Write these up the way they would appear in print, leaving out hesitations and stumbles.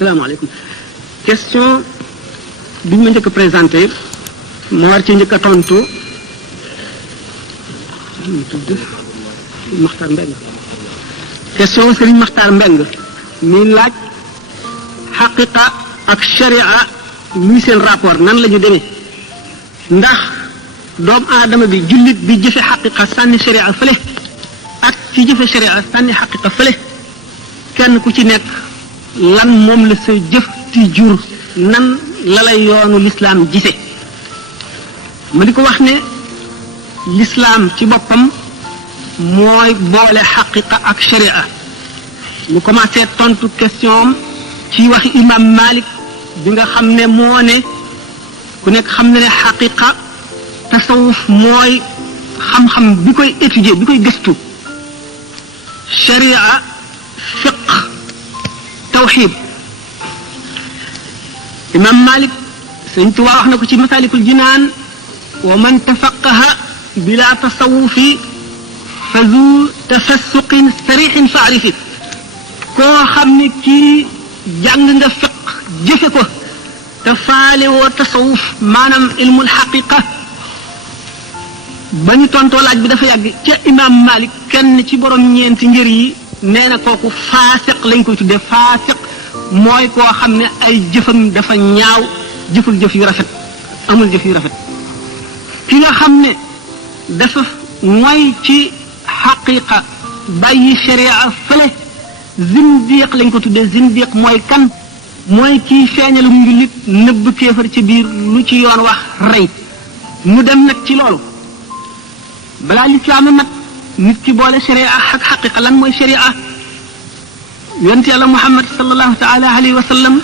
salaamaaleykum. question bi ñu ma njëkk a présenté ma war ci njëkk a tontu Maxtar Mbeng. question Serigne Maxtar Mbeng mi laaj xaqiqa ak sharia muy seen rapport nan la ñu demee ndax doomu aadama bi jullit bi jëfe xaqiqa sànni sharia fële ak ci jëfe sharia sànni xaqiqa fële kenn ku ci nekk lan moom la sa jëf ti jur nan la lay yoonu lislaam gise ma di ko wax ne lislaam ci boppam mooy boole xaqiqa ak sharia mu commencé tontu question ci waxi imam Malik bi nga xam ne moo ne ku nekk xam ne ne xaqiqa tasawuf mooy xam-xam bi koy étudier bi koy gëstu sharia fiq tawxid imam Malik Sëñ Tuubaa wax na ko ci Masaalikul Jinaan wa man tafaqaha bila tasawufi fa zu tafassuqin sarixin fa arifi koo xam ne kii jàng nga fiq jëfe ko te faale woo tasawuf maanaam ilmul xaqiqa ba ñu tontoo laaj bi dafa yàgg ca imam Malik kenn ci borom ñeenti ngir yi nee na kooku faasiq lañ koy tuddee faasiq mooy koo xam ne ay jëfam dafa ñaaw jëful jëf yu rafet amul jëf yu rafet ki nga xam ne dafa mooy ci xaqiqa bàyyi sharia fële zindiq lañ ko tuddee zindiq mooy kan mooy kii feeñalum njullit nëbb kéefar ci biir lu ci yoon wax rey mu dem nag ci loolu balaa lislaam mat nit ki boole sharia ak xaqiqa lan mooy sharia yonent yàlla Muhammad sallallahu taala alayhi wa sallam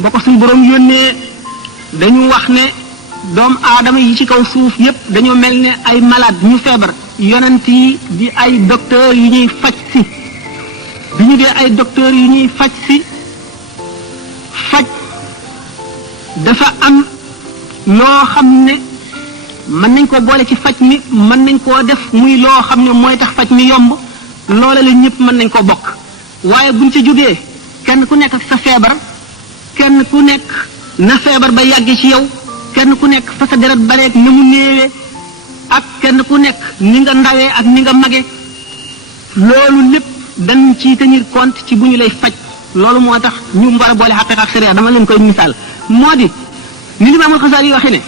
ba ko suñu borom yónnee dañu wax ne doomu aadama yi ci kaw suuf yépp dañoo mel ne ay malade ñu feebar yonent yi di ay docteur yu ñuy faj si bi ñu dee ay docteur yu ñuy faj si faj dafa am loo xam ne mën nañ ko boole ci faj mi mën nañ koo def muy loo xam ne mooy tax faj mi yomb loola la ñëpp mën nañ ko bokk waaye buñ ci jógee kenn ku nekk ak sa feebar kenn ku nekk na feebar ba yàgge ci yow kenn ku nekk fa sa deret bareeg na mu néewee ak kenn ku nekk ni nga ndawee ak ni nga mage loolu lépp dañ ci tenir compte ci bu ñu lay faj loolu moo tax ñu war a boole xaqiqa ak sharia dama leen koy misaal moo di ni Imaam Al-Xasaali yi waxee ne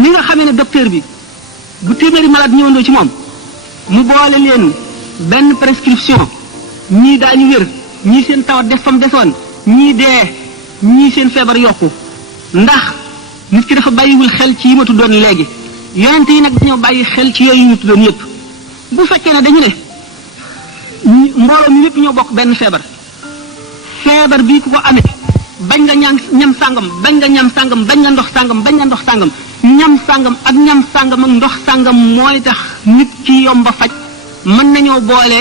ni nga xamee ne docteur bi bu téeméeri malade ñëwandoo ci moom mu boole leen benn prescription ñii daañu wér ñii seen tawat def fam desoon ñii dee ñii seen feebar yokku ndax nit ki dafa bàyyiwul xel ci yi ma tuddoon léegi yonent yi nag dañoo bàyyi xel ci yooyu ñu tuddoon yépp bu fekkee ne dañu ne mbooloo mi yépp ñoo bokk benn feebar feebar bii ku ko amee bañ nga ñam sàngam bañ nga ñam sàngam bañ nga ndox sàngam bañ nga ndox sàngam ñam sàngam ak ñam sàngam ak ndox sàngam mooy tax nit ki yomba faj mën nañoo boole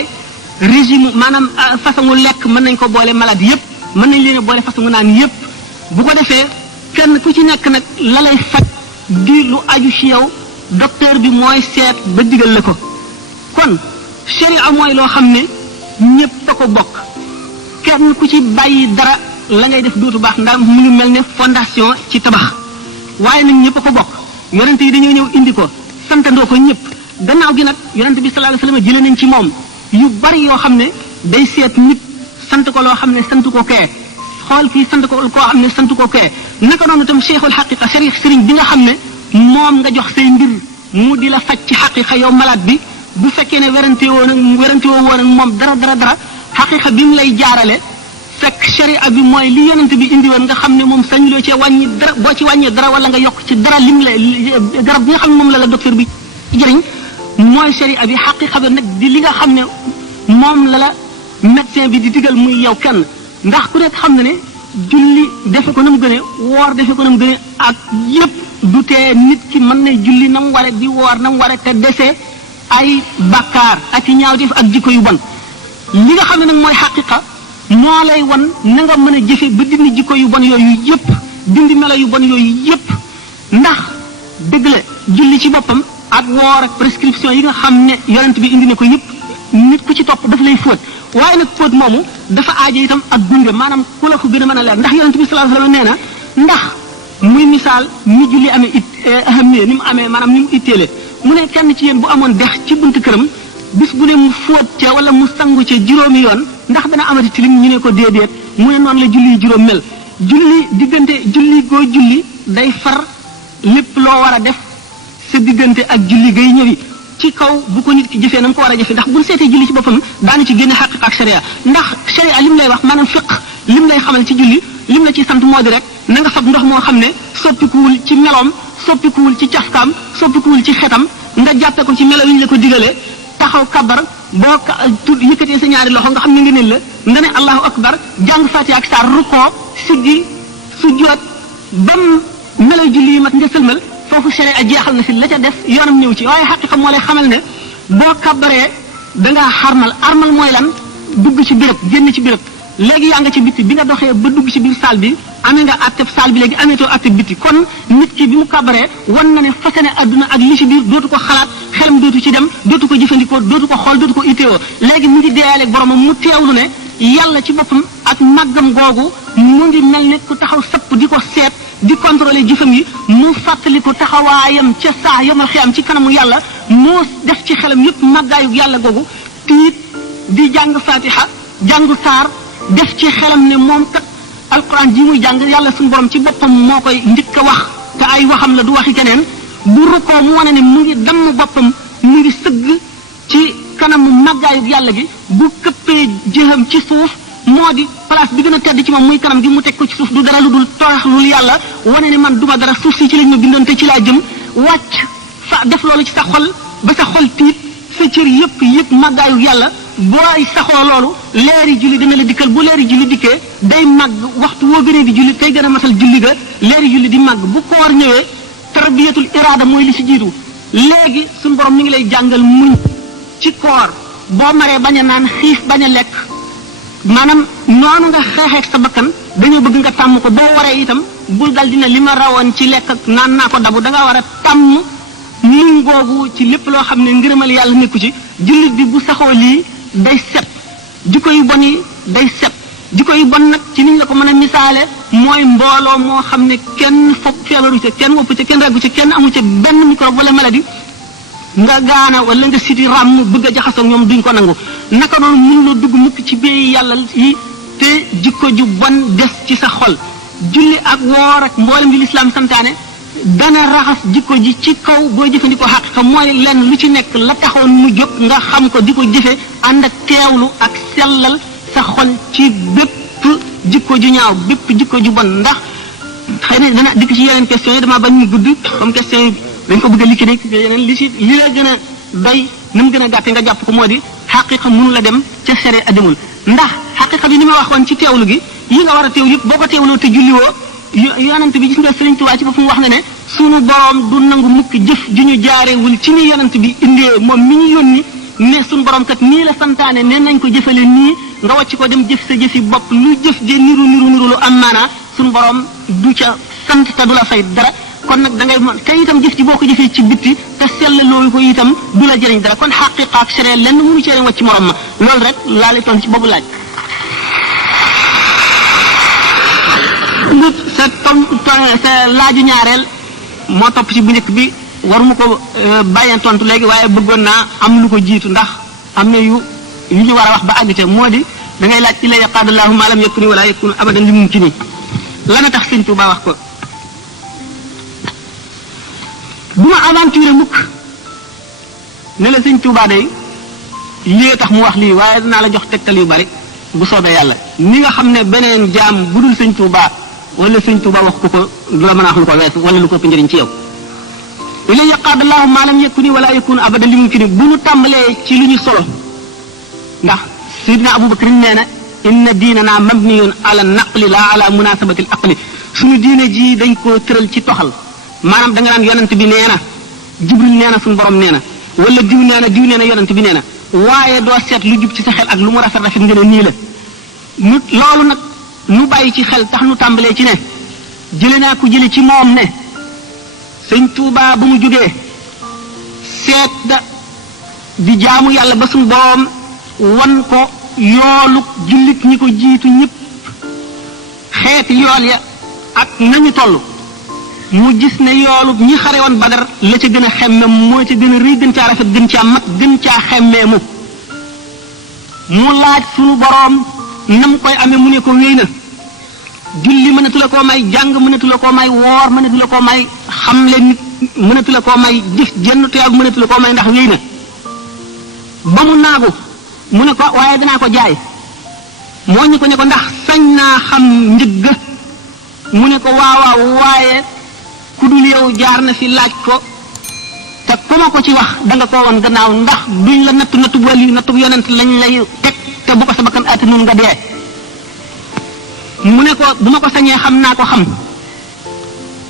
régime maanaam façon lekk mën nañ ko boole malade yépp mën nañ leen a boole façon naan yépp bu ko defee kenn ku ci nekk nag la lay faj di lu aju ci yow docteur bi mooy seet ba digal la ko kon sharia mooy loo xam ne ñépp a ko bokk kenn ku ci bàyyi dara la ngay def dootu baax ndax mu ngi mel ne fondation ci tabax waaye nag ñépp a ko bokk yonent yi dañoo ñëw indi ko santandoo ko ñépp gannaaw gi nag yonent bi sallallahu alayhi wasallam jëlee nañ ci moom yu bari yoo xam ne day seet nit sant ko loo xam ne sant ko kee xool kii sant ko koo xam ne sant ko kee naka noonu itam cheikhul xaqiqa sëriñ bi nga xam ne moom nga jox say mbir mu di la faj ci xaqiqa yow malade bi bu fekkee ne werante woo woon ak moom dara xaqiqa bi mu lay jaarale fekk sharia bi mooy li yonent bi indi woon nga xam ne moom sañuloo cee wàññi dara boo ci wàññee dara wala nga yokk ci dara lim la garab bi nga xam ne moom la docteur bi jëriñ mooy sharia bi xaqiqa bi nag di li nga xam ne moom la médecin bi di digal muy yow kenn ndax ku nekk xam na ne julli defe ko na mu gënee woor defe ko na mu gënee ak yépp du tee nit ki mën na julli na mu ware di woor na mu ware te desee ay bakkaar ak i ñaaw def ak jikko yu bon li nga xam ne nag mooy xaqiqa moo lay wan na nga mën a jëfe ba dindi jikko yu bon yooyu yépp dindi melo yu bon yooyu yépp ndax dëgg la julli ci boppam ak woor ak prescription yi nga xam ne yonent bi indi na ko yépp nit ku ci topp daf lay fóot waaye nag póot moomu dafa aajo itam ak gunge maanaam ku la ko gën a mën a leer ndax yonent bi sallallahu alayhi wasallam nee na ndax muy misaal ni julli amee ahamiya ni mu amee maanaam ni mu itteele mu ne kenn ci yéen bu amoon dex ci buntu këram bis bu ne mu fóot ca wala mu sangu ca juróomi yoon ndax dana amati tilim ñu ne ko déedéet mu ne noonu la julli juróom mel julli diggante julli goo julli day far lépp loo war a def sa diggante ak julli gay ñëwi ci kaw bu ko nit ki jëfee na mu ko war a jëfee ndax buñ seetee julli ci boppam daanu ci génne xaqiqa ak sharia ndax sharia lim lay wax maanaam fiq lim lay xamal ci julli lim la ci sant moo di rek na nga fab ndox moo xam ne soppikuwul ci meloom soppikuwul ci cafkaam soppikuwul ci xetam nga jàppe ko ci melo yi ñu la ko digalee taxaw kabar boo tudd yëkkatee sa ñaari loxo nga xam ne ngeen la nga ne allahu akbar jàng fatiha ak saar rukkoo siggi sujjoot bam melo julli yi mat nga sëlmal foofu sharia jeexal na fi la ca def yoonam ñëw ci waaye xaqiqa moo lay xamal ne boo kabaree dangaa xarmal armal mooy lan dugg ci béréb génn ci béréb léegi yaa nga ci bitti bi nga doxee ba dugg ci biir saal bi amee nga atteb saal bi léegi ameetoo atteb bitti kon nit ki bi mu kabaree wan na ne fase ne adduna ak li ci biir dootu ko xalaat xelam dootu ci dem dootu ko jëfandikoo dootu ko xool dootu ko itteewoo léegi mu ngi deeyaaleeg boromam mu teewlu ne yàlla ci boppam ak màggam googu mu ngi mel ne ku taxaw sëpp di ko seet di contrôler jëfam yi mu fàttali ko taxawaayam ca saa yomal xiyam ci kanamu yàlla moo def ci xelam yëpp màggaayug yàlla googu tiit di jàng fatiha jàngu saar def ci xelam ne moom kat alquran ji muy jàng yàlla suñu borom ci boppam moo koy njëkk a wax te ay waxam la du waxi keneen bu rukkoo mu wane ne mu ngi damm boppam mu ngi sëgg ci kanamu màggaayug yàlla gi bu këppee jëxam ci suuf moo di place bi gën a tedd ci moom muy kanam gi mu teg ko ci suuf du dara lu dul toroxlul yàlla wane ne man duma dara suuf si ci lañ ma bindoon te ci laa jëm wàcc fa def loolu ci sa xol ba sa xol tiit sa cër yëpp yëpp màggaayug yàlla booy saxoo loolu leeri julli dana la dikkal bu leeri julli dikkee day màgg waxtu woo gënee di julli tey gën a masal julli ga leeri julli di màgg bu koor ñëwee tarbiyatul iraada mooy li ci jiitu léegi suñu borom mi ngi lay jàngal muñ ci koor boo maree bañ a naan xiif bañ a lekk maanaam noonu nga xeexeeg sa bakkan dañoo bëgg nga tàmm ko boo waree itam bul dal dina li ma rawoon ci lekk ak naan naa ko dabu da nga war a tàmm muñ googu ci lépp loo xam ne ngërëmal yàlla nekku ci jullit bi bu saxoo lii day set jikko yu bon yi day set jikko yu bon nag ci niñ la ko mën a misaale mooy mbooloo moo xam ne kenn foog feebaru ca kenn wopp ca kenn reggu ca kenn amu ca benn microbe wala maladie nga gaana wala nga siti ràmm bëgg a jaxasoo ñoom duñ ko nangu naka noonu mun la dugg mukk ci béy yàlla yi te jikko ju bon des ci sa xol julli ak woor ak mboolem li lislaam santaane dana raxas jikko ji ci kaw boo jëfandikoo xaqiqa mooy lenn lu ci nekk la taxoon mu jóg nga xam ko di ko jëfe ànd ak teewlu ak sellal sa xol ci bépp jikko ju ñaaw bépp jikko ju bon ndax xëy na dana dikk ci yeneen question yi damaa bañ mu gudd comme question yi dañ ko bëgg a liquider yeneen li la gën a doy ni mu gën a gàtte nga jàpp ko moo di xaqiqa mënu la dem ca sere a demul ndax xaqiqa bi ni ma waxoon ci teewlu gi yi nga war a teewlu yëpp boo ko teewloo te julliwoo yonent bi gis nga Sëriñ Tuubaa ci boppam wax na ne sunu borom du nangu mukk jëf ju ñu jaarewul ci ni yonent bi indee moom mi ñu yónni ne sunu borom kat nii la santaane ne nañ ko jëfale nii nga wàcc ko dem jëf sa jëfi bopp lu jëf je niru lu am maanaa sunu borom du ca sant te du la fay dara kon nag da ngay te itam jëf ji boo ko jëfee ci bitti te sell loolu ko itam du la jëriñ dara kon xaqiqa ak sere lenn mënu cee wàcc morom ma loolu rek laa lay toon ci boobu laaj. sa laaju ñaareel moo topp ci bu njëkk bi waruma ko bàyyeen tontu léegi waaye bëggoon naa am lu ko jiitu ndax am na yu ñu war a wax ba àggite moo di da ngay laaj illa yaqaadallahu ma lam yakuni wala yakunu abadan li mumkini lana tax Sëñ Tuubaa wax ko bu ma aventure mukk ne la Sëñ Tuubaa day lii tax mu wax lii waaye dinaa la jox tegtal yu bari bu soobee yàlla ni nga xam ne beneen jaam bu dul Sëñ Tuubaa wala Sëñ Tuubaa wax ko du la mën a wax lu ko wees wala lu ko ëpp njëriñ ci yow illa yaqaadallahu ma lam yakuni wala yakunu abadan li mumkini bu ñu tàmbalee ci lu ñu solo ndax Seydina Abubakar nee na inna diinana mabniyun ala naqli la ala munasabati al aqli suñu diine ji dañ koo tëral ci toxal maanaam da nga naan yonent bi nee na Jibril nee na suñu borom nee na wala diw nee na diw nee na yonent bi nee na waaye doo seet lu jub ci sa xel ak lu mu rafet rafet nga ne nii la nu loolu nag nu bàyyi ci xel tax nu tàmbalee ci ne jële naa ko jële ci moom ne Sëñ Tuubaa ba mu jógee seet da di jaamu yàlla ba suñu borom wan ko yoolu jullit ñi ko jiitu ñëpp xeeti yool ya ak nañu toll mu gis ne yoolu ñi xare woon Badar la ca gën a xemme moo ca gën a rëy gën caa rafet gën caa mat gën caa xemmee mu laaj sunu boroom nam koy amee mu ne ko wéy na julli mënatu la koo may jàng mënatu la koo may woor mënatu la koo may xamle nit mënatu la koo may jëf jenn tuyaab mënatu la koo may ndax wéy na ba mu naagu mu ne ko waaye danaa ko jaay moo ñu ko ne ko ndax sañ naa xam njëgg mu ne ko waawaaw waaye ku dul yow jaar na fi laaj ko te ku ma ko ci wax da nga koo woon gannaaw ndax duñ la nattu wali nattu yonent lañ lay teg te bu ko sa bakkan ati nun nga dee mu ne ko bu ma ko sañee xam naa ko xam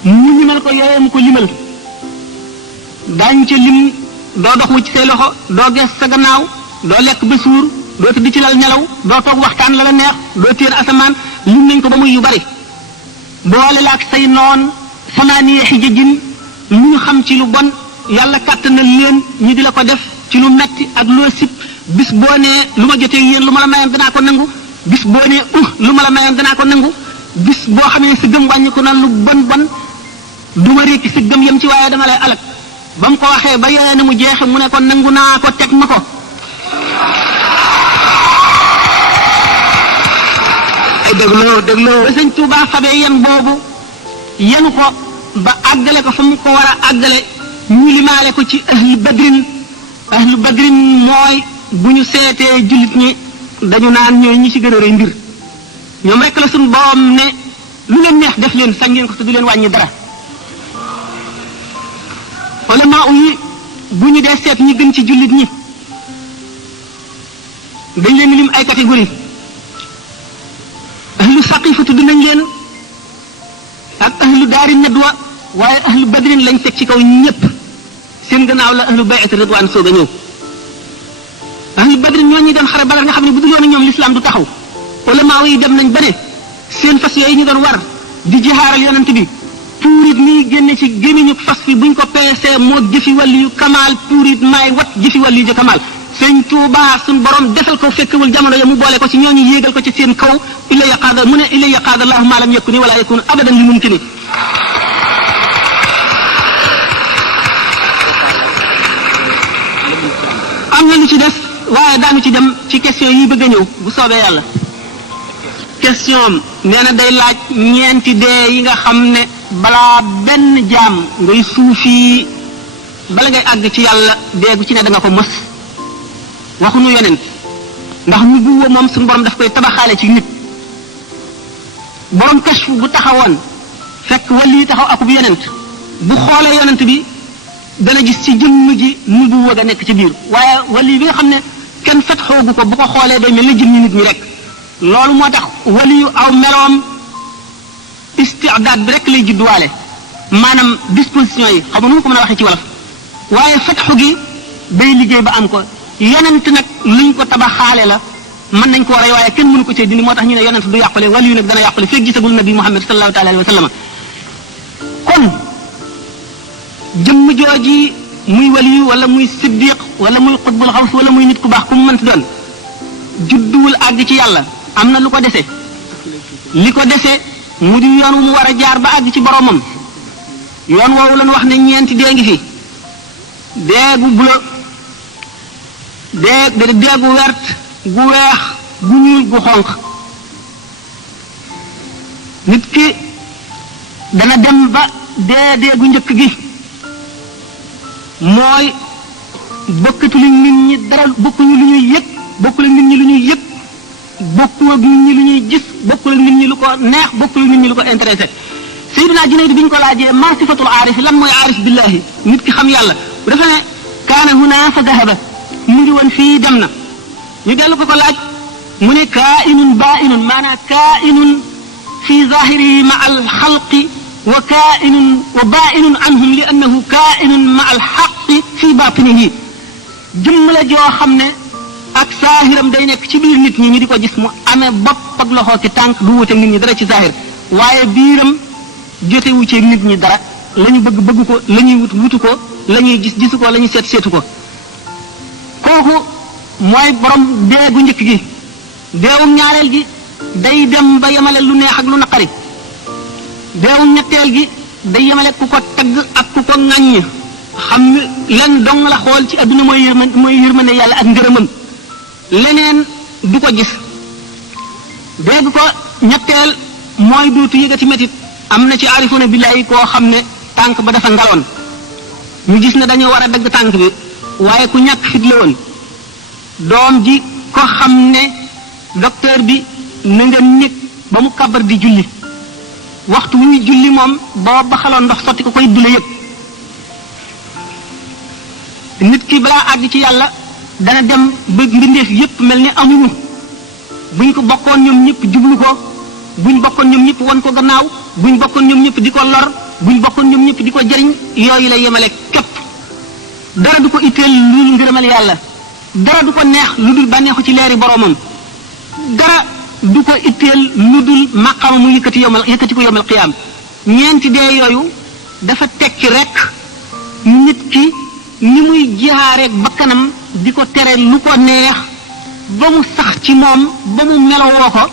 mu limal ko yooyee mu ko limal daañ ca lim doo dox wu ci say loxo doo gees sa gannaaw doo lekk ba suur doo tëdd ci lal nelaw doo toog waxtaan la la neex doo téer asamaan lim nañ ko ba muy yu bari boole la ak say noon samaaniya xijajin lu ñu xam ci lu bon yàlla kàttanal leen ñu di la ko def ci lu metti ak loo sib bis boo nee lu ma jotee yéen lu ma la mayoon danaa ko nangu bis boo nee lu ma la mayoon danaa ko nangu bis boo xam ne sa gëm wàññi ko na lu bon du ma rékki sa gëm yem ci waaye dama lay alak ba mu ko waxee ba yore na mu jeexe mu ne ko nangu naa ko teg ma ko ay dégloo ba sëñ Tuubaa fabee yen boobu yenu ko ba àggale ko fa mu ko war a àggale ñu limaale ko ci ahlu badrin mooy bu ñu seetee jullit ñi dañu naan ñooy ñi ci gën a rëy mbir ñoom rek la suñu borom ne lu leen neex def leen sañ ngeen ko te du leen wàññi dara ulama yi bu ñu dee seet ñi gën ci jullit ñi dañ leen lim ay catégorie ahlu saqifa tudd nañ leen ak ahlu daari nadwa waaye ahlu badrin lañ teg ci kaw ñëpp seen gannaaw la ahlu bay'at ridwan soog a ñëw ahlu badrin ñoo ñuy dem xare Badar nga xam ne bu dul woon ñoom l'islam du taxaw ulama yi dem nañ ba ne seen fas yooyu ñu doon war di jihaaral yonent bi puurit nii génne ci gémmiñu fas fi buñ ko peesee moo jëfi wàllu yu kamaal puurit maay wat jëfi wàllu yu ja kamaal sëñ Tuubaa suñ borom defal ko fekkewul jamono ya mu boole ko ci ñooñu yéegal ko ci seen kaw illa yaqaada mu ne illa yaqaada allahu ma lam yakuni wala yakunu abadan li mumkini am na lu ci des waaye daanu ci dem ci question yi bëgg a ñëw bu soobee yàlla question am nee na day laaj ñeenti dee yi nga xam ne balaa benn jaam ngay suufi bala ngay àgg ci yàlla dee gu ci ne da nga ko mos waxuñu yonent ndax mu buuwa moom suñu borom daf koy tabaxaale ci nit borom kashfu bu taxawoon fekk wali taxaw akub yonent bu xoolee yonent bi dana gis ci jëmm ji mu buuwa ga nekk ci biir waaye wali bi nga xam ne kenn fet xoogu ko bu ko xoolee day mel ni jëmmi nit ñi rek loolu moo tax wali yu aw meloom istidaad bi rek lay judduwaale maanaam disposition yi xam nga nu ma ko mën a waxee ci wolof waaye fetxu gi day liggéey ba am ko yonent nag luñ ko tabaxaale la mën nañ ko rey waaye kenn mënu ko cee dindi moo tax ñu ne yonent du yàqule wali yu nag dana yàqule fekk gisagul nabi Muhammad sallallahu taala alayhi wa sallam kon jëmm jooji muy waliyu wala muy siddiq wala muy xutbul xaws wala muy nit ku baax ku mu mënti doon judduwul àgg ci yàlla am na lu ko dese li ko dese mu di yoon wu mu war a jaar ba àgg ci boromam yoon woowu lañu wax ne ñeenti dee ngi fi dee gu bulo dee gu wert gu weex gu ñuul gu xonq nit ki dana dem ba dee gu njëkk gi mooy bokkatu lu nit ñi dara bokkuñu lu ñuy yëg bokkul ak nit ñi lu ñuy yëg bokkul ak nit ñi lu ñuy gis bokkul ak nit ñi lu ko neex bokkul ak nit ñi lu ko intéressé Seydina Junayd bi ñu ko laajee ma sifatul aarif lan mooy aarif billahi nit ki xam yàlla bu dafa ne kaana huna fa dahaba mu ngi woon fii dem na ñu dellu ko laaj mu ne kaa'inun baa'inun maanaam kaa'inun fi zahirihi ma al xalqi wa kaa'inun wa baa'inun anhum li annahu kaa'inun ma al xaqi fi baatinihi jëmm la joo xam ne ak saahiram day nekk ci biir nit ñi ñu di ko gis mu amee bopp ak loxo ki tànk du wuute nit ñi dara ci saahir waaye biiram jotewu ci nit ñi dara la ñu bëgg ko la ñuy wutu ko la ñuy gisu ko la ñuy seetu ko kooku mooy borom dee gu njëkk gi deewum ñaareel gi day dem ba yemale lu neex ak lu naqari deewum ñetteel gi day yemale ku ko tagg ak ku ko ŋàññ xam ne len dong la xool ci adduna mooy yërmande yàlla ak ngërëmam leneen du ko gis dégg ko ñetteel mooy dootu yëgati métit am na ci arifuna billahi koo xam ne tànk ba dafa ngaloon ñu gis ne dañoo war a dagg tànk bi waaye ku ñàkk fit la woon doom ji ko xam ne docteur bi na nga nekk ba mu kabar di julli waxtu wu ñu julli moom boo baxaloon ndox sotti ko koy du la yëg nit ki balaa àgg ci yàlla dana dem ba mbindeef yépp mel ni amuñu buñ ko bokkoon ñoom ñëpp jublu ko buñ bokkoon ñoom ñëpp won ko gannaaw buñ bokkoon ñoom ñëpp di ko lor buñ bokkoon ñoom ñëpp di ko jariñ yooyu la yemale képp dara du ko itteel lu dul ngërëmal yàlla dara du ko neex lu dul bànneexu ci leeri boromam dara du ko itteel lu dul maqama mu yëkkati ko yomal qiyaam ñeenti dee yooyu dafa tekki rek nit ki ni muy jihaareeg bakkanam di ko tere lu ko neex ba mu sax ci moom ba mu melowoo ko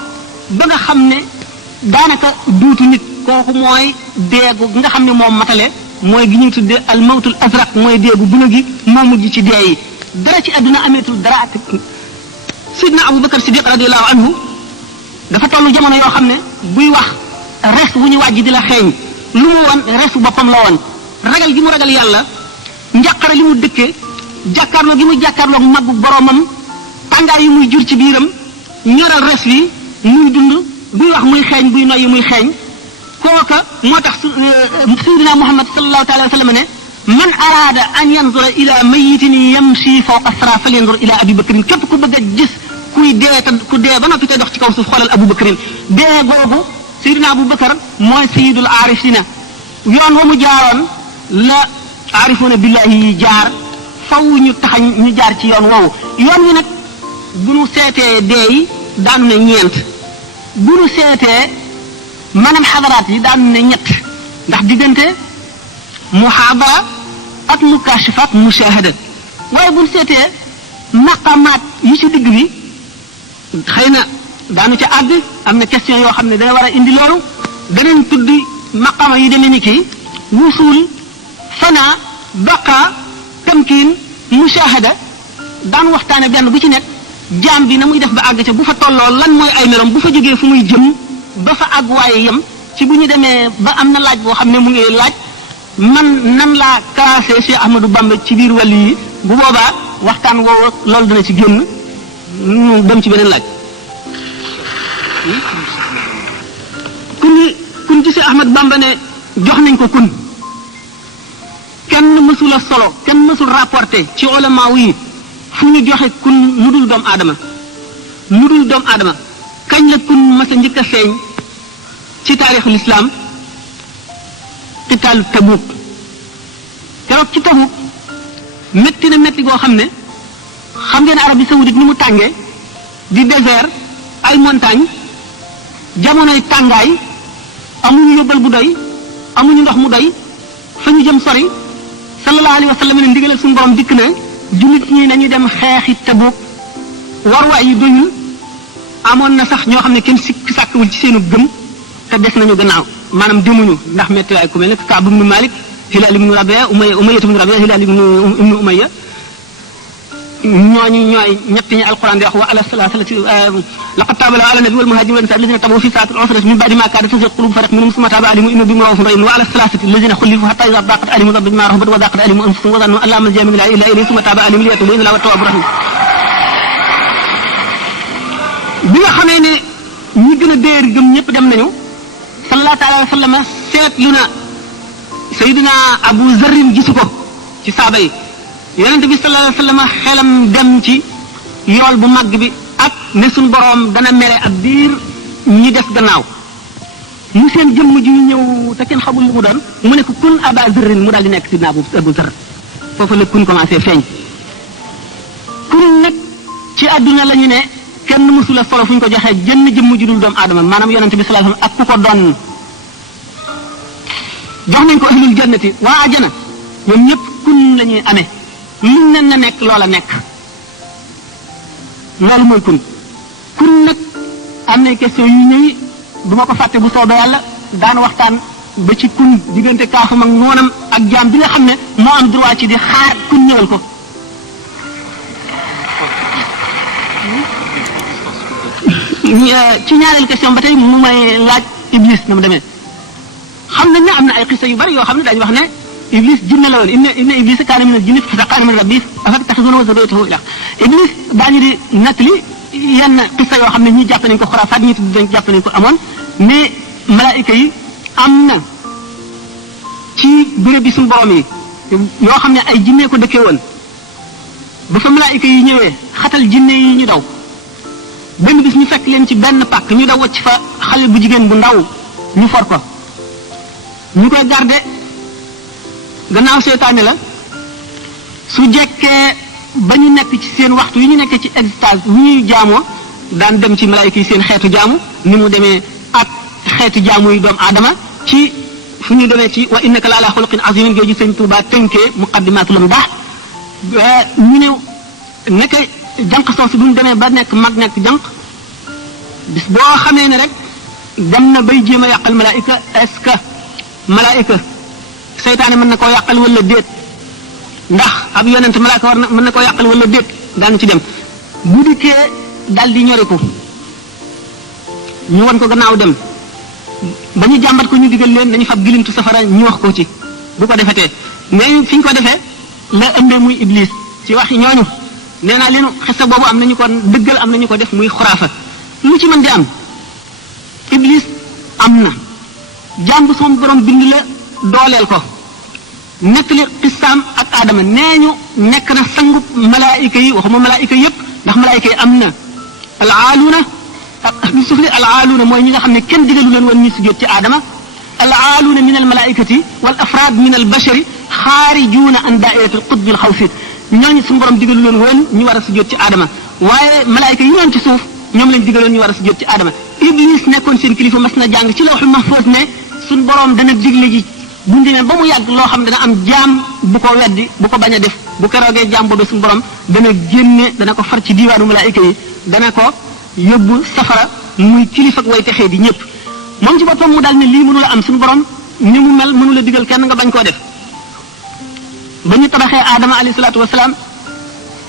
ba nga xam ne daanaka duutu nit kooku mooy deegu nga xam ne moom matale mooy gi ñuy tudde al mawtul azraq mooy deegu buna gi moo mujj ci dee yi dara ci àdduna ameetul dara ak sidna Abu Bakar Siddiq radiyallahu anhu dafa tollu jamono yoo xam ne buy wax res wu ñu wàjj di la xeeñ lu mu woon resu boppam la woon ragal gi mu ragal yàlla njàqare li mu dëkkee jàkkaarloo gi mu jàkkaarloo maggu boromam tàngaar yi muy jur ci biiram ñoral res wi muy dund buy wax muy xeeñ buy noyyi muy xeeñ kooka moo tax sayyidina Muhammad sallallahu taala wa sallam ne man araada an yanzura ila mayitin yamshi fawqa sara falyanzur ila abi bakrin képp ku bëgg a gis kuy dee te ku dee ba noppi te dox ci kaw suuf xoolal Abu Bakrin dee googu sayyidina Abu Bakar mooy sayyidul aarifina yoon wa mu jaaroon la aarifuuna billahi yi jaar faw ñu taxañ ñu jaar ci yoon woowu yoon wi nag bu nu seetee dee yi daanu ne ñeent bu nu seetee maanaam xadaraat yi daanu ne ñett ndax diggante muhaadara ak mukashafaat mushahada waaye bu nu seetee maqamaat yi ci digg bi xëy na daanu ca àgg am na question yoo xam ne dana war a indi loolu danañ tudd maqama yi demee ni kii wusul fana baqa tamkin mushahada daan waxtaane benn bu ci nekk jaam bi na muy def ba àgg ca bu fa tolloo lan mooy ay meloom bu fa jógee fu muy jëm ba fa àgg waaye yem ci bu ñu demee ba am na laaj boo xam ne mu ngi laaj man nan laa classé Cheikh Ahmadou Bamba ci biir wàll yi bu boobaa waxtaan woowu loolu dana ci génn ñu dem ci beneen laaj kun ci Cheikh Ahmadou Bamba ne jox nañ ko kun kenn mësul a solo kenn mësul rapporté ci ulama yi fu ñu joxe kun lu dul doomu aadama kañ la kun mas a njëkk a feeñ ci taarixul islam qitaalu Tabuk keroog ci Tabuk métti na métti goo xam ne xam ngeen Arabie saoudite ni mu tàngee di désert ay montagne jamonoy tàngaay amuñu yóbbal bu doy amuñu ndox mu doy fa ñu jëm sori sallallahu alayhi wa sallam ne ndigalal suñu borom dikk na jullit ñi nañu dem xeexi Tabuk warwaay yi doyul amoon na sax ñoo xam ne kenn sikk sàkkawul ci seenu gëm te des nañu gannaaw maanaam demuñu ndax métti waay ku mel ne Kaab ibnu Malik Hilaal ibnu Rabia Umayya ibnu Rabia Hilaal ibnu Umayya ñooñu ñooy ñett ñi alquran di wax wa ala salasalati laqad taaba ala nabi wal muhajirin wal ansar alladhina tabu fi sa'ati al-usrati min ba'di ma kadat tazigh qulub fariq minhum thumma taba alayhim innahu bihim ra'ufun rahim wa ala salasati alladhina khulifu hatta idha daqat alayhim al-ardu bima rahabat wa daqat alayhim anfusuhum wa dhannu an la malja'a min Allahi illa ilayhi thumma taba alayhim liyatubu inna Allaha tawwabur rahim bi nga xamee ne ñi gën a déer gëm ñëpp dem nañu sallallahu alayhi wa sallam seetlu na Sayyidina Abu Zarrin gisu ko ci saaba yi yonent bi sallallahu alayhi wa sallam xelam dem ci yool bu mag bi ak ne suñ boroom dana mere ab diir ñi des gannaaw mu seen jëmm ji ñu ñëw te kenn xamul lu mu doon mu ne ko kun Aba Zarrin mu daal di nekk Sayyidina Abu Zarr foofu la kun commencé feeñ kun nag ci àdduna la ñu ne kenn mësula solo fu ñu ko joxee jënn jëmm ju dul doomu aadama maanaam yonent bi sallallahu alayhi wa sallam ak ku ko doon jox nañ ko ahlul jannati waa ajana ñoom ñëpp kun la ñuy amee luñ nen na nekk loola nekk loolu mooy kun kun nag am na question yu ñëw du ma ko fàtte bu soobee yàlla daan waxtaan ba ci kun diggante kaafam ak noonam ak jaam bi nga xam ne moo am droit ci di xaar kun ñëwal ko. ci ñaareel question ba tey mu may laaj Iblis na mu demee xam nañ ne am na ay xisa yu bari yoo xam ne dañu wax ne Iblis jinne la woon inna Iblisa kaana mina al-jinni fasaqa min rabbihi afattaxizuunahu wa zurriyyatahu ilaah Iblis daañu di nettali yenn xisa yoo xam ne ñi jàpp nañ ko xuraafaat ñi tudd jàpp nañ ko amoon mais malaayika yi am na ci béréb bi suñu borom yi yoo xam ne ay jinne ko dëkkee woon ba fa malaayika yi ñëwee xatal jinne yi ñu daw benn bis ñu fekk leen ci benn pàkk ñu daw wacc fa xale bu jigéen bu ndaw ñu for ko ñu koy garde gannaaw seytaane la su jekkee ba ñu nekk ci seen waxtu yi ñu nekkee ci extase wu ñuy jaamoo daan dem ci malaayika yi seen xeetu jaamu ni mu demee ak xeetu jaamu yi doomu aadama ci fu ñu demee ci wa innaka la ala xuluqin azimin géeju sëñ Tuubaa tënkee muqaddimatul mubah ñu ne naka jànq soosu bu ñu demee ba nekk mag nekk jànq bis boo xamee ne rek dem na bay jéem a yàqal malaayika est-ce que malaayika seytaane mën na koo yàqal wala déet ndax ab yonent malaayika war na mën na koo yàqal wala déet daan ci dem bu dikkee dal di ñoriku ñu won ko gannaaw dem ba ñu jàmbat ko ñu digal leen dañu fab gilintu safara ñu wax ko ci bu ko defetee mais fi ñu ko defee la ëmbee muy Iblis ci wax ñooñu nee naa leen xisa boobu am nañu ko dëggal am nañu ko def muy xuraafa lu ci mën di am Iblis am na jàmb sama borom bind la dooleel ko nettali xisaam ak aadama nee ñu nekk na sangu malaayika yi waxuma malaayika yépp ndax malaayika yi am na alaaluuna ak lu suuf li alaaluuna mooy ñi nga xam ne kenn digalu leen woon ñu sujjóot ci aadama alaaluuna min al malaaikati wal afraad min al bashari xaarijuuna an daairatil qutbil xawsi ñooñu suñu borom digalu leen woon ñu war a sujjóot ci aadama waaye malaayika yi ñoon ci suuf ñoom lañ digaloon ñu war a sujjóot ci aadama Iblis nekkoon seen kilifa mas na jàng ci lawhul mahfuus ne suñu borom dana digle ji bu demee ba mu yàgg loo xam ne dana am jaam bu ko weddi bu ko bañ a def bu keroogee jaam boobu suñu borom dana génne dana ko far ci diiwaanu malaayika yi dana ko yóbbu safara muy kilifa ak way texee di ñëpp moom ci boppam mu daal ne lii mënu la am suñu borom ni mu mel mënu la digal kenn nga bañ koo def ba ñu tabaxee Adama alayhi salaatu wasalaam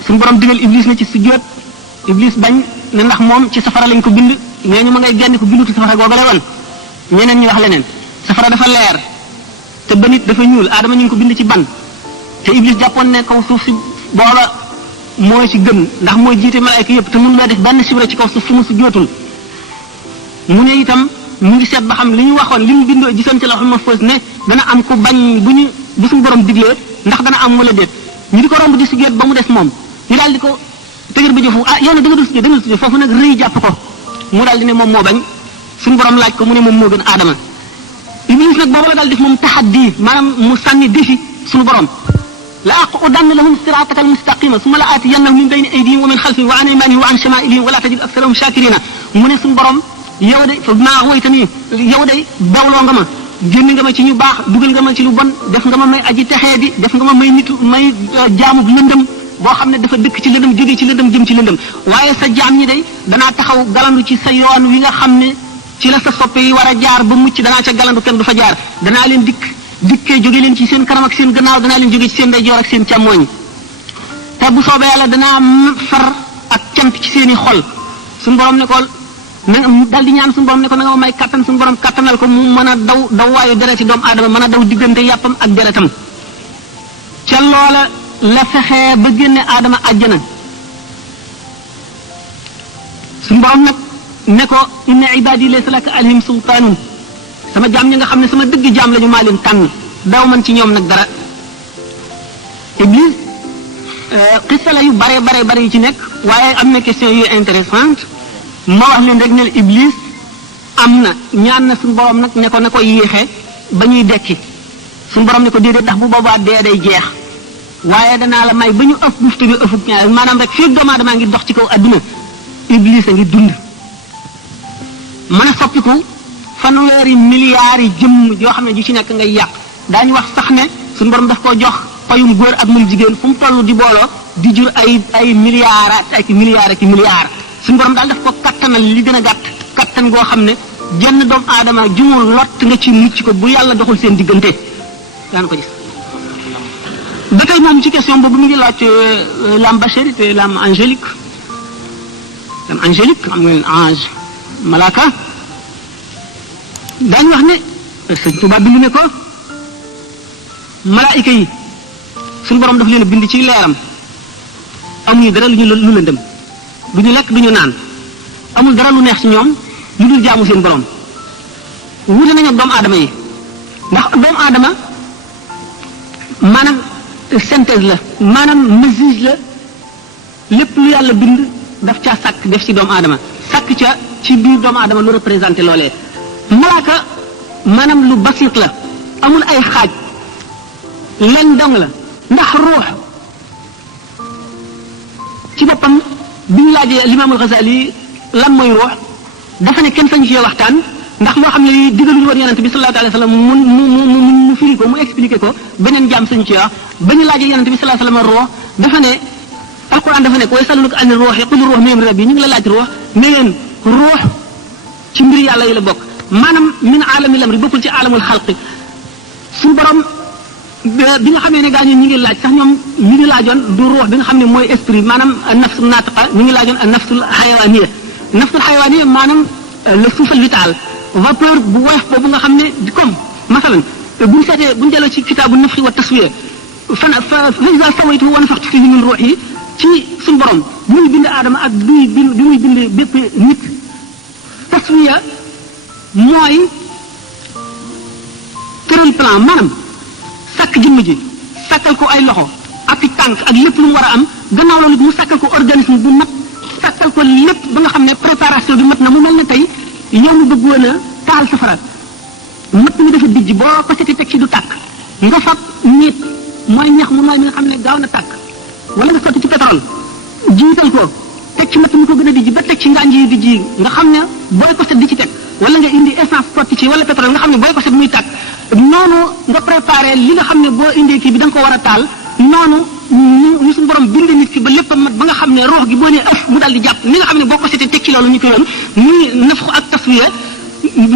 suñu borom digal Iblis na ci sujjóot Iblis bañ ne ndax moom ci safara lañ ko bind nee ñu ma ngay genn ko bindutu safara googale woon ñeneen ñi wax leneen safara dafa leer te ba nit dafa ñuul Adama ñu ngi ko bind ci ban te Iblis jàppoon ne kaw suuf si booba mooy ci gën ndax mooy jiite malaayka yëpp te mënu la def benn sibra ci kaw suuf fu mu sujjóotul mu ne itam mu ngi seet ba xam li ñu waxoon li mu bindoo gisoon ci lawhul mahfuus ne dana am ku bañ bu suñu borom diglee ndax dana am wala déet ñu di ko romb di sujjóot ba mu des moom ñu daal di ko tëgër bi jëfu yow ne da nga dul sujjóot da nga sujjóot foofu nag rëy jàpp ko mu daal di ne moom moo bañ suñu borom laaj ko mu ne moom moo gën Adama Iblis nag boobu la daal def moom taxaddi maanaam mu sànni défi suñu borom la aqudanna lahum siraataka almustaqima summa la aatiyannahum min bayni aydihim wa min xalfihim wa an aymanihim wa an shamaa'ilihim wa la tajid aktharahum shakirina mu ne suñu borom yow de fa maa woytani yow de dawloo nga ma génn nga ma ci ñu baax dugal nga ma ci lu bon def nga ma may aji texee di def nga ma may nitu may jaamu lëndëm boo xam ne dafa dëkk ci lëndëm jóge ci lëndëm jëm ci lëndëm waaye sa jaam ñi day danaa taxaw galandu ci sa yoon wi nga xam ne ci la sa soppe yi war a jaar ba mucc danaa ca galandu kenn du fa jaar danaa leen dikkee jóge leen ci seen kanam ak seen gannaaw danaa leen jóge ci seen ndeyjoor ak seen càmmooñ te bu soobee yàlla danaa far ak cant ci seen i xol suñu borom ne ko na dal di ñaan suñu borom ne ko na nga ma may kattan suñu borom kattanal ko mu mën a daw waayu dereti doomu aadama mën a daw diggante yàppam ak deretam ca loola la fexee ba génne aadama àjjana suñu borom nag ne ko inna ibadi laysa laka alayhim sultaanun sama jaam ñi nga xam ne sama dëgg jaam lañu maa leen tànn daw man ci ñoom nag dara Iblis xissa la yu bare yi ci nekk waaye am na question yu intéressante ma wax leen rek ne Iblis am na ñaan na suñu borom nag ne ko na ko yéexee ba ñuy dekki suñu borom ne ko déedéet ndax bu boobaa dee day jeex waaye danaa la may ba ñu ëf bufte bi ëfuk ñaar maanaam rek fii doomu aadama ngi dox ci kaw adduna Iblis a ngi dund mën a soppiku fanweeri milliards yi jëmm yoo xam ne ju ci nekk ngay yàq daañu wax sax ne suñu borom daf koo jox payum góor ak muy jigéen fu mu toll di booloo di jur ay milliards ak milliards suñu borom daal daf ko kattanal li gën a gàtt kattan goo xam ne jenn doomu aadama jumul lott nga ci mucc ko bu yàlla doxul seen diggante daan ko gis. ba tey moom ci question boobu mu ngi laaj l'âme bachérique et l'âme angélique. l'âme angélique am ngeen ange malaka daañu wax ne sëñ Tuubaa bind ne ko malaayika yi suñu borom daf leen a bind ci leeram amuñu dara lu lëndëm du ñu lekk du ñu naan amul dara lu neex ci ñoom lu dul jaamu seen borom wuute nañu ak doomu aadama yi ndax doomu aadama maanaam synthèse la maanaam mesure la lépp lu yàlla bind daf caa sàkk def ci doomu aadama sàkk ca ci biir doomu aadama lu représenté loolee malaaka maanaam lu basit la amul ay xaaj leen dong la ndax ruux ci boppam bi ñu laajee limaamul Ghazali lan mooy ruux dafa ne kenn sañu ci waxtaan ndax loo xam ne lii digaluñu woon yonente bi sallallahu alayhi wa sallam mu firi ko mu expliqué ko beneen jaam sañu ci wax ba ñu laajee yonente bi sallallahu alayhi wa sallam ruux dafa ne alquran dafa ne ko yasalunaka ani ruux qul ruux min amri rabbi ñu ngi la laaj ruux ne leen ruux ci mbir yàlla yi la bokk maanaam min aalamil amri bokkul ci aalamul xalqi suñu borom bi nga xamee ne gaa ñi ngi laaj sax ñoom li ñu laajoon du ruux bi nga xam ne mooy esprit maanaam nafsul naatiqa ñu ngi laajoon nafsul xayawaaniya nafsul xayawaaniya maanaam le souffle vital vapeur bu woyof boobu nga xam ne di comme masalan buñu seetee buñu delloo ci kitaabu nafxi wa taswiya fa iza sawaytuhu wa nafaxtu fihi min ruuhi ci suñu borom bi muy bind aadama ak bi muy bind bépp nit taswiya mooy tëral plan maanaam sàkk jëmm ji sàkkal ko ay loxo ak i tànk ak lépp lu mu war a am gannaaw loolu mu sàkkal ko organisme bu mat sàkkal ko lépp ba nga xam ne préparation bi mat na mu mel ne tey yow mu bëggoon a taal safara mat mi dafa dijj boo ko seti teg ci du tàkk nga fab nit mooy ñax mu nooy mi nga xam ne gaaw na tàkk wala nga sotti ci pétrole jiital ko teg ci matt mi ko gën a dijj ba teg ci ngànj yi dijj yi nga xam ne booy ko set di ci teg wala nga indi essence sotti ci wala pétrole nga xam ne booy ko set muy tàkk noonu nga préparé li nga xam ne boo indee kii bi da nga ko war a taal noonu ñu suñu borom binde nit ki ba lépp mat ba nga xam ne roox gi boo nee ëf mu daal di jàpp ni nga xam ne boo ko setee teg ci loolu ñu ko yoon muy nafxu ak taswiya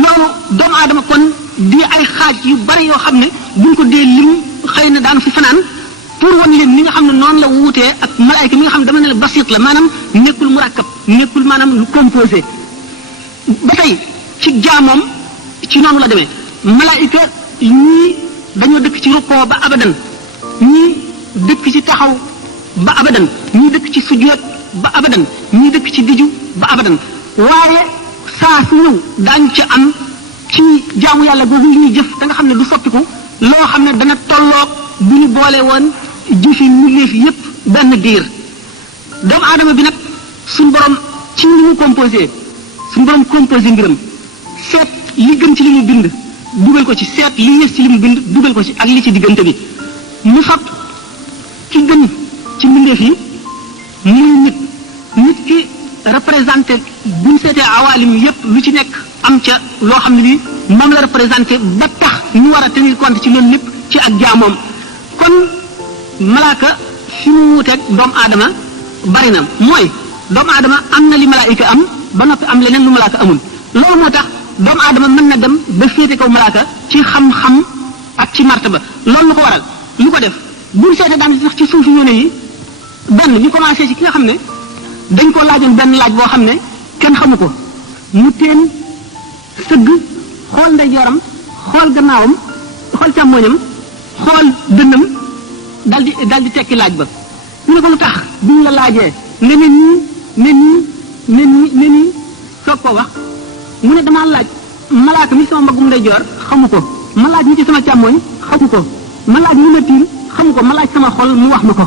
loolu doomu aadama kon di ay xaaj yu bari yoo xam ne buñ ko dee lim xëy na daanu fi fanaan pour wan leen ni nga xam ne noonu la wuutee ak malaayka mi nga xam ne dama ne la basit la maanaam nekkul murakkab nekkul maanaam lu composé ba tey ci jaamoom ci noonu la demee malaayka ñii dañoo dëkk ci rukkoo ba abadan ñii dëkk ci taxaw ba abadan ñii dëkk ci sujjóot ba abadan ñii dëkk ci diju ba abadan waaye saa su ñëw daañu ci am ci jaamu yàlla googu li ñuy jëf da nga xam ne du soppiku loo xam ne dana tolloog bu ñu boole woon jëfi mbindeef yépp benn diir doomu aadama bi nag suñu borom ci li mu composé suñu borom composé mbiram seet li gën ci li mu bind dugal ko ci seet li yées ci li mu bind dugal ko ci ak li ci diggante bi mu fab ki gën ci mbindeef yi muy nit ki représenté buñ seetee awaalim yépp lu ci nekk am ca loo xam ne bi moom la représenté ba tax ñu war a tenir compte ci loolu lépp ci ak jaamoom kon malaaka fi mu wuteeg doomu aadama bari na mooy doomu aadama am na li malaayika am ba noppi am leneen lu malaaka amul loolu moo tax doomu aadama mën na dem ba féete kaw malaaka ci xam-xam ak ci martaba loolu lu ko waral lu ko def buñ seetee daan sax ci suufi yoone yi benn ñu commencé ci ki nga xam ne dañ ko laajoon benn laaj boo xam ne kenn xamu ko mu teen sëgg xool ndeyjooram xool gannaawam xool càmmooñam xool dënnam dal di tekki laaj ba ñu ne ko lu tax buñ la laajee nga ne nii soog ko wax mu ne damaa laaj malaaka mi sama mbagum ndeyjoor xamu ko ma laaj mi ci sama càmmooñ xamu ko ma laaj mi ma tiim xamu ko ma laaj sama xol mu wax ma ko